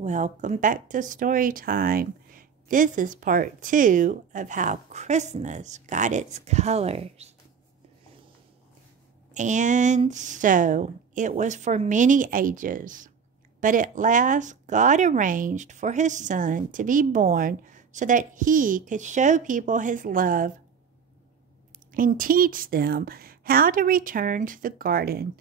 Welcome back to story time. This is part 2 of how Christmas got its colors. And so it was for many ages, but at last God arranged for his son to be born so that he could show people his love and teach them how to return to the garden.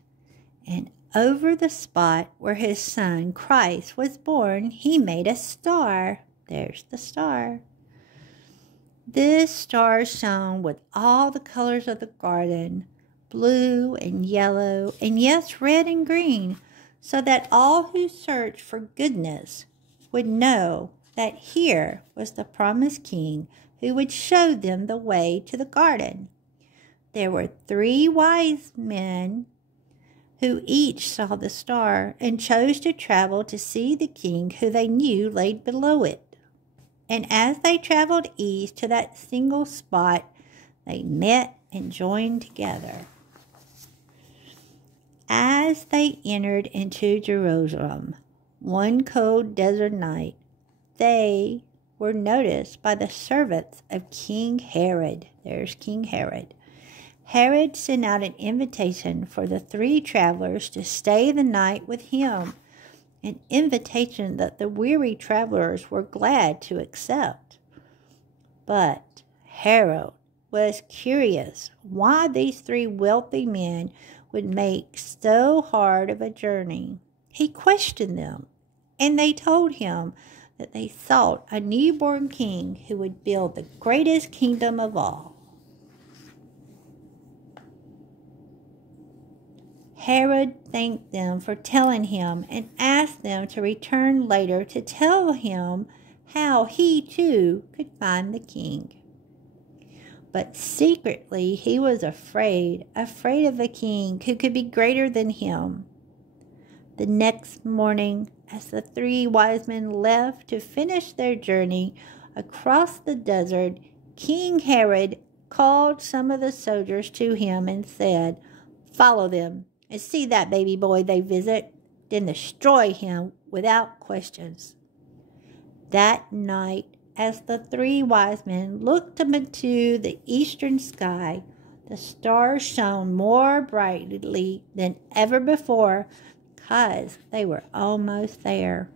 And over the spot where his son Christ was born, he made a star. There's the star. This star shone with all the colors of the garden, blue and yellow, and yes, red and green, so that all who searched for goodness would know that here was the promised king who would show them the way to the garden. There were 3 wise men who each saw the star and chose to travel to see the king who they knew lay below it. And as they traveled east to that single spot, they met and joined together. As they entered into Jerusalem, one cold desert night, they were noticed by the servants of King Herod. There's King Herod. Herod sent out an invitation for the 3 travelers to stay the night with him, an invitation that the weary travelers were glad to accept. But Herod was curious why these 3 wealthy men would make so hard of a journey. He questioned them, and they told him that they sought a newborn king who would build the greatest kingdom of all. Herod thanked them for telling him and asked them to return later to tell him how he too could find the king. But secretly he was afraid of a king who could be greater than him. The next morning, as the 3 wise men left to finish their journey across the desert, King Herod called some of the soldiers to him and said, "Follow them and see that baby boy they visit, then destroy him without questions." That night, as the 3 wise men looked up into the eastern sky, the stars shone more brightly than ever before because they were almost there.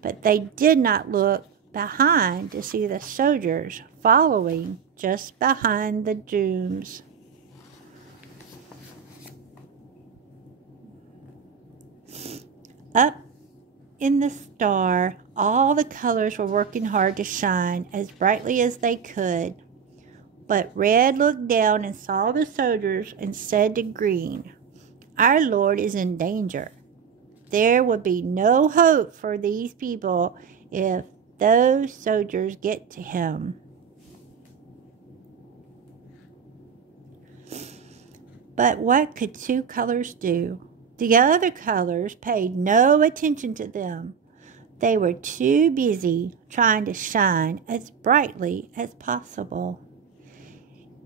But they did not look behind to see the soldiers following just behind the dooms. Up in the star, all the colors were working hard to shine as brightly as they could. But Red looked down and saw the soldiers and said to Green, "Our Lord is in danger. There would be no hope for these people if those soldiers get to him." But what could 2 colors do? The other colors paid no attention to them. They were too busy trying to shine as brightly as possible.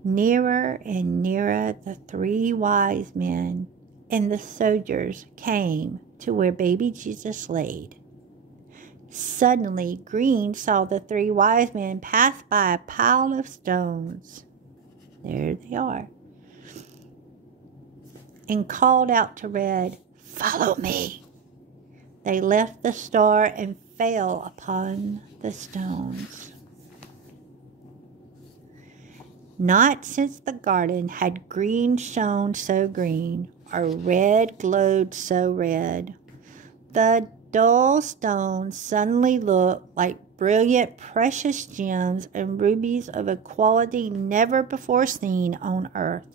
Nearer and nearer the 3 wise men and the soldiers came to where baby Jesus laid. Suddenly, Green saw the 3 wise men pass by a pile of stones. There they are. And called out to Red, "Follow me." They left the star and fell upon the stones. Not since the garden had green shone so green, or red glowed so red. The dull stones suddenly looked like brilliant precious gems and rubies of a quality never before seen on earth.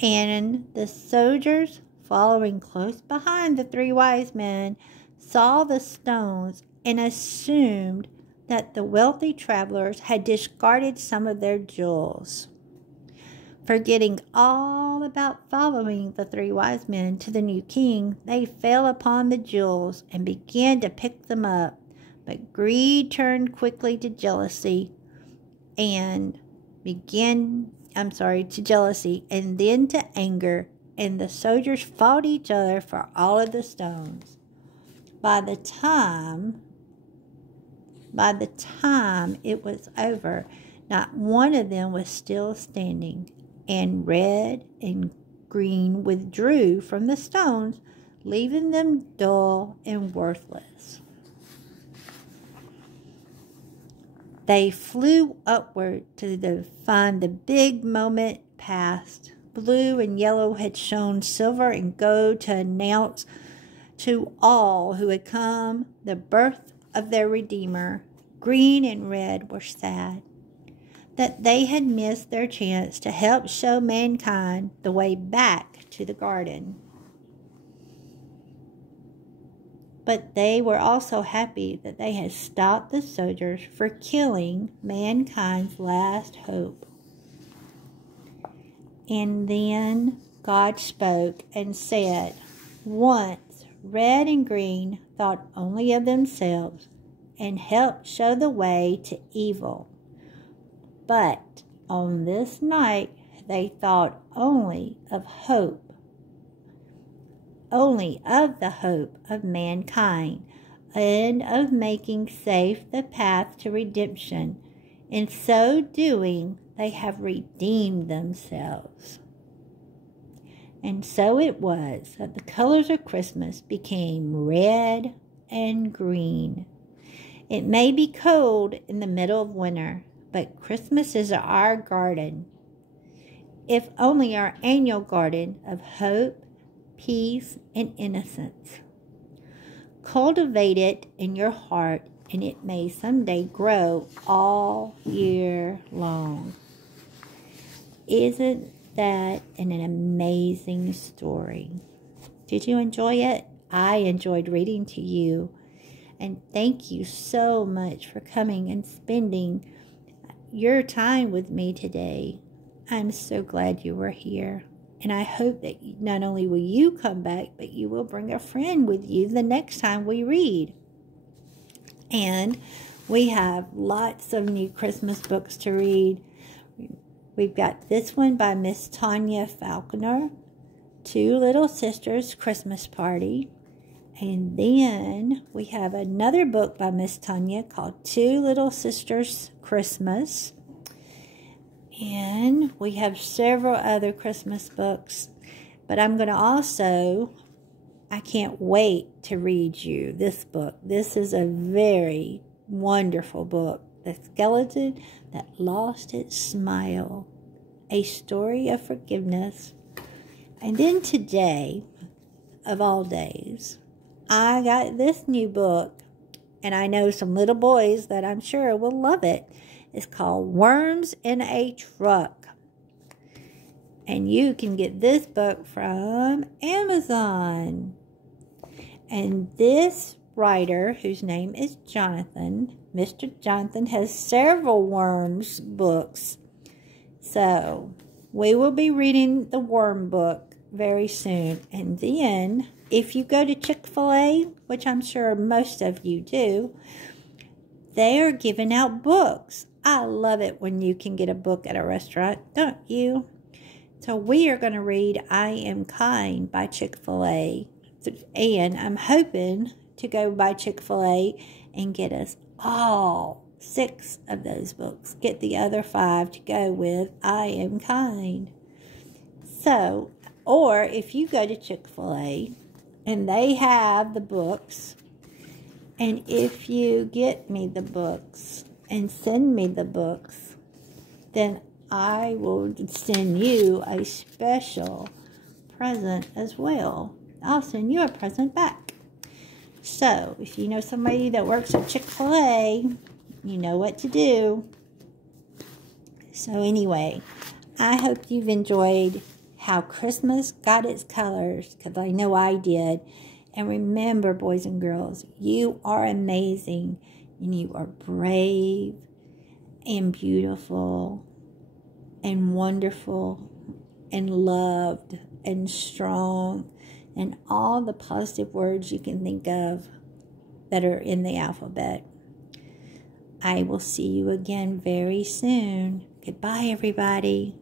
And the soldiers, following close behind the 3 wise men, saw the stones and assumed that the wealthy travelers had discarded some of their jewels. Forgetting all about following the 3 wise men to the new king, they fell upon the jewels and began to pick them up. But greed turned quickly to jealousy and then to anger, and the soldiers fought each other for all of the stones. By the time it was over, not one of them was still standing, and red and green withdrew from the stones, leaving them dull and worthless. They flew upward to find the big moment past. Blue and yellow had shone silver and gold to announce to all who had come the birth of their Redeemer. Green and red were sad that they had missed their chance to help show mankind the way back to the garden. But they were also happy that they had stopped the soldiers for killing mankind's last hope. And then God spoke and said, "Once red and green thought only of themselves and helped show the way to evil. But on this night they thought only of the hope of mankind, and of making safe the path to redemption. In so doing, they have redeemed themselves." And so it was that the colors of Christmas became red and green. It may be cold in the middle of winter, but Christmas is our garden, if only our annual garden of hope, peace, and innocence. Cultivate it in your heart, and it may someday grow all year long. Isn't that an amazing story? Did you enjoy it? I enjoyed reading to you. And thank you so much for coming and spending your time with me today. I'm so glad you were here. And I hope that not only will you come back, but you will bring a friend with you the next time we read. And we have lots of new Christmas books to read. We've got this one by Miss Tanya Falconer, Two Little Sisters Christmas Party. And then we have another book by Miss Tanya called Two Little Sisters Christmas. And we have several other Christmas books. But I'm going to I can't wait to read you this book. This is a very wonderful book. The Skeleton That Lost Its Smile. A Story of Forgiveness. And then today, of all days, I got this new book. And I know some little boys that I'm sure will love it. It's called Worms in a Truck. And you can get this book from Amazon. And this writer, whose name is Jonathan, Mr. Jonathan, has several Worms books. So we will be reading the Worm book very soon. And then if you go to Chick-fil-A, which I'm sure most of you do, they are giving out books. I love it when you can get a book at a restaurant, don't you? So we are going to read I Am Kind by Chick-fil-A. And I'm hoping to go by Chick-fil-A and get us all 6 of those books. Get the other 5 to go with I Am Kind. So, or if you go to Chick-fil-A and they have the books, and if you get me the books and send me the books, then I will send you a special present as well. I'll send you a present back. So, if you know somebody that works at Chick-fil-A, you know what to do. So anyway, I hope you've enjoyed how Christmas got its colors, because I know I did. And remember, boys and girls, you are amazing, and you are brave, and beautiful, and wonderful, and loved, and strong, and all the positive words you can think of that are in the alphabet. I will see you again very soon. Goodbye, everybody.